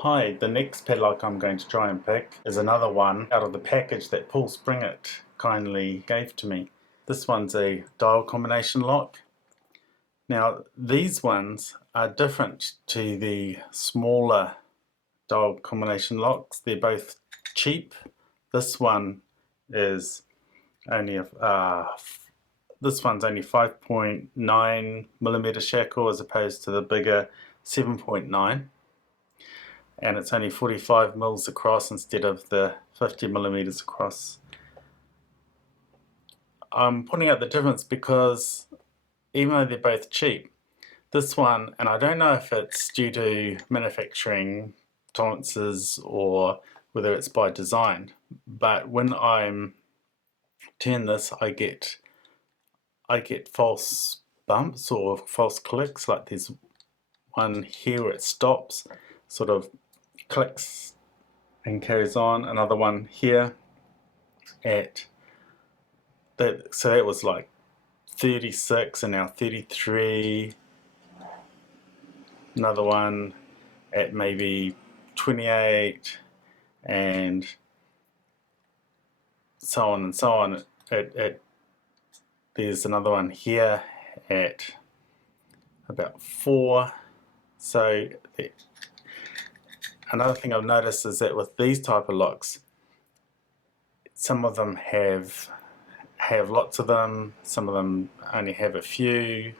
Hi, the next padlock I'm going to try and pick is another one out of the package that Paul Springett kindly gave to me. This one's a dial combination lock. Now these ones are different to the smaller dial combination locks. They're both cheap. This one is only this one's only 5.9 millimeter shackle as opposed to the bigger 7.9. And it's only 45 mils across instead of the 50 millimeters across. I'm pointing out the difference because even though they're both cheap, this one, and I don't know if it's due to manufacturing tolerances or whether it's by design, but when I'm turn this, I get false bumps or false clicks. Like there's one here where it stops, sort of clicks and carries on, another one here at that, so that was like 36 and now 33, another one at maybe 28, and so on and so on. There's another one here at about 4. So another thing I've noticed is that with these type of locks, some of them have lots of them, some of them only have a few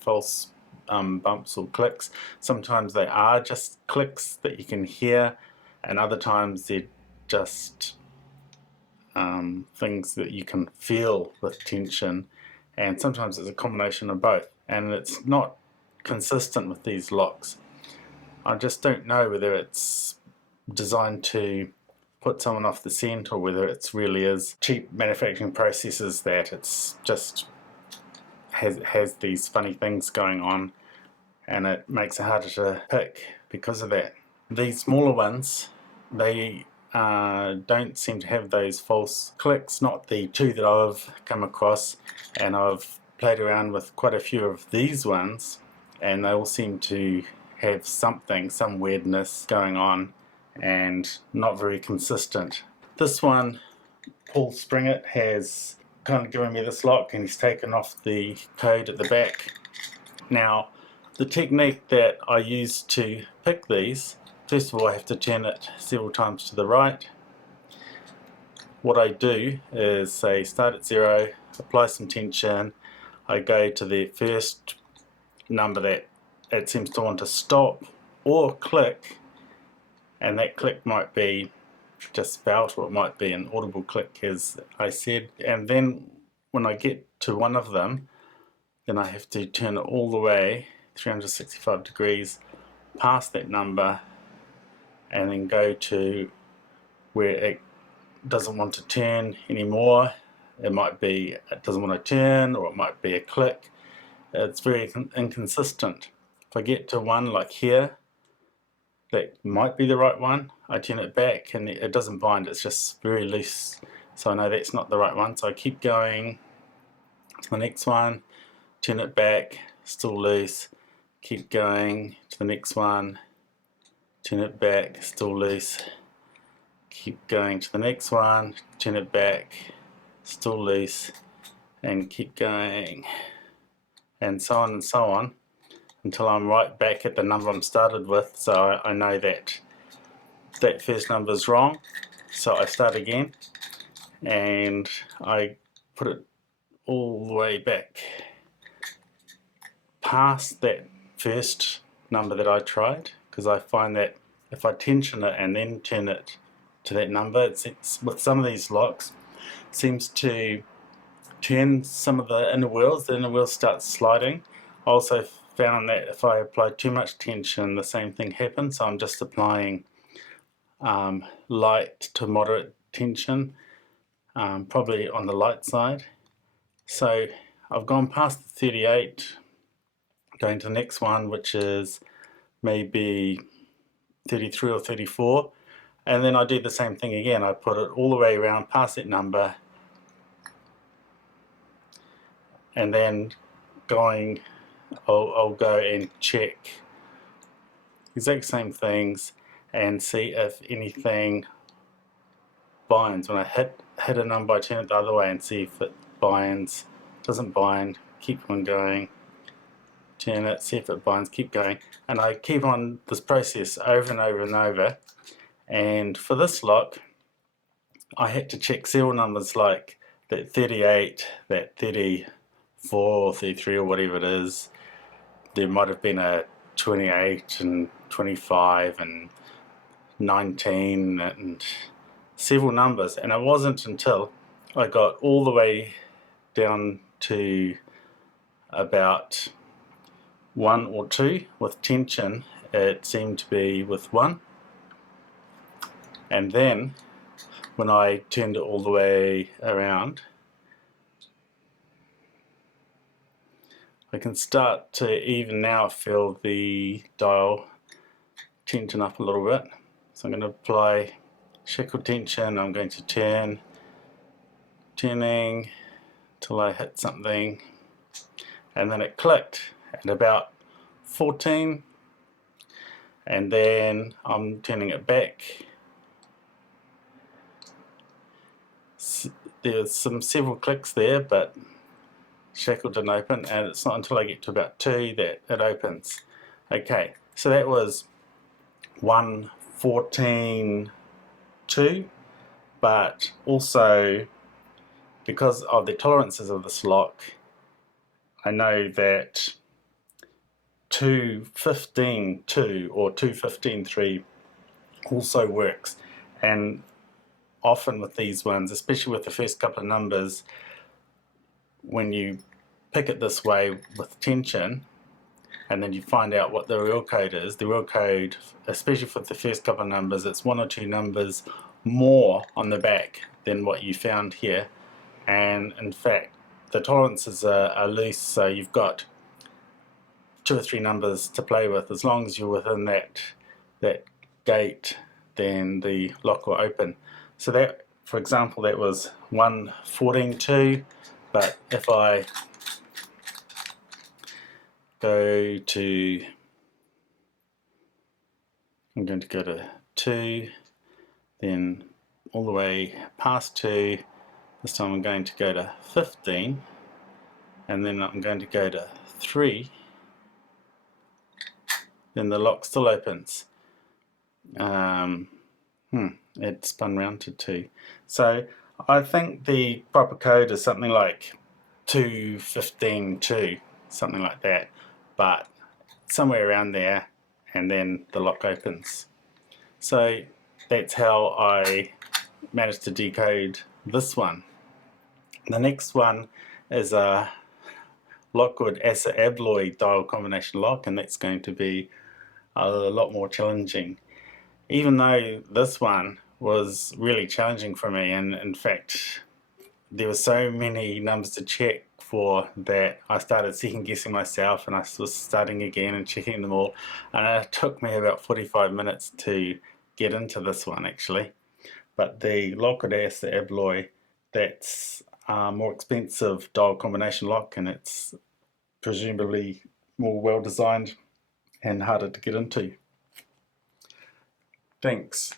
false bumps or clicks. Sometimes they are just clicks that you can hear, and other times they're just things that you can feel with tension, and sometimes it's a combination of both, and it's not consistent with these locks. I just don't know whether it's designed to put someone off the scent or whether it's really is cheap manufacturing processes that it's just has these funny things going on, and it makes it harder to pick because of that. These smaller ones, they don't seem to have those false clicks, not the two that I've come across, and I've played around with quite a few of these ones, and they all seem to have some weirdness going on and not very consistent. This one, Paul Springett has kind of given me this lock, and he's taken off the code at the back. Now, the technique that I use to pick these, first of all I have to turn it several times to the right. What I do is say start at 0, apply some tension, I go to the first number that it seems to want to stop or click, and that click might be just felt or it might be an audible click as I said, and then when I get to one of them, then I have to turn it all the way 365 degrees past that number and then go to where it doesn't want to turn anymore. It might be it doesn't want to turn, or it might be a click. It's very inconsistent. If I get to one like here, that might be the right one, I turn it back and it doesn't bind, it's just very loose. So I know that's not the right one, so I keep going to the next one, turn it back, still loose, keep going to the next one, turn it back, still loose, keep going to the next one, turn it back, still loose, and keep going, and so on until I'm right back at the number I'm started with. So I know that that first number is wrong, so I start again and I put it all the way back past that first number that I tried, because I find that if I tension it and then turn it to that number, it's with some of these locks seems to turn some of the inner wheels start sliding. I also found that if I apply too much tension, the same thing happens, so I'm just applying light to moderate tension, probably on the light side. So I've gone past the 38, going to the next one, which is maybe 33 or 34, and then I do the same thing again. I put it all the way around past that number, and then I'll go and check exact same things, and see if anything binds. When I hit a number, I turn it the other way and see if it binds. Doesn't bind, keep on going. Turn it, see if it binds, keep going. And I keep on this process over and over and over. And for this lock, I had to check serial numbers like that 38, that 34, 33 or whatever it is. There might have been a 28 and 25 and 19 and several numbers, and it wasn't until I got all the way down to about 1 or 2 with tension. It seemed to be with 1, and then when I turned it all the way around, I can start to even now feel the dial tension up a little bit. So I'm going to apply shackle tension. I'm going to turning till I hit something, and then it clicked at about 14, and then I'm turning it back. There's several clicks there, but shackle didn't open, and it's not until I get to about 2 that it opens. Okay, so that was 1:14:2, but also because of the tolerances of this lock, I know that 2:15:2 or 2:15:3 also works. And often with these ones, especially with the first couple of numbers, when you pick it this way with tension and then you find out what the real code is, the real code, especially for the first couple of numbers, it's 1 or 2 numbers more on the back than what you found here. And in fact, the tolerances are loose, so you've got 2 or 3 numbers to play with. As long as you're within that gate, then the lock will open. So that, for example, that was 1:14:2, but if I go to, I'm going to go to 2, then all the way past 2, this time I'm going to go to 15, and then I'm going to go to 3, then the lock still opens. It spun round to 2. So I think the proper code is something like 2:15:2, something like that, but somewhere around there, and then the lock opens. So that's how I managed to decode this one. The next one is a Lockwood acid alloy dial combination lock, and that's going to be a lot more challenging. Even though this one was really challenging for me, and in fact there were so many numbers to check for that I started second guessing myself, and I was starting again and checking them all, and it took me about 45 minutes to get into this one actually. But the Lockwood acid alloy, that's a more expensive dial combination lock, and it's presumably more well designed and harder to get into. Thanks.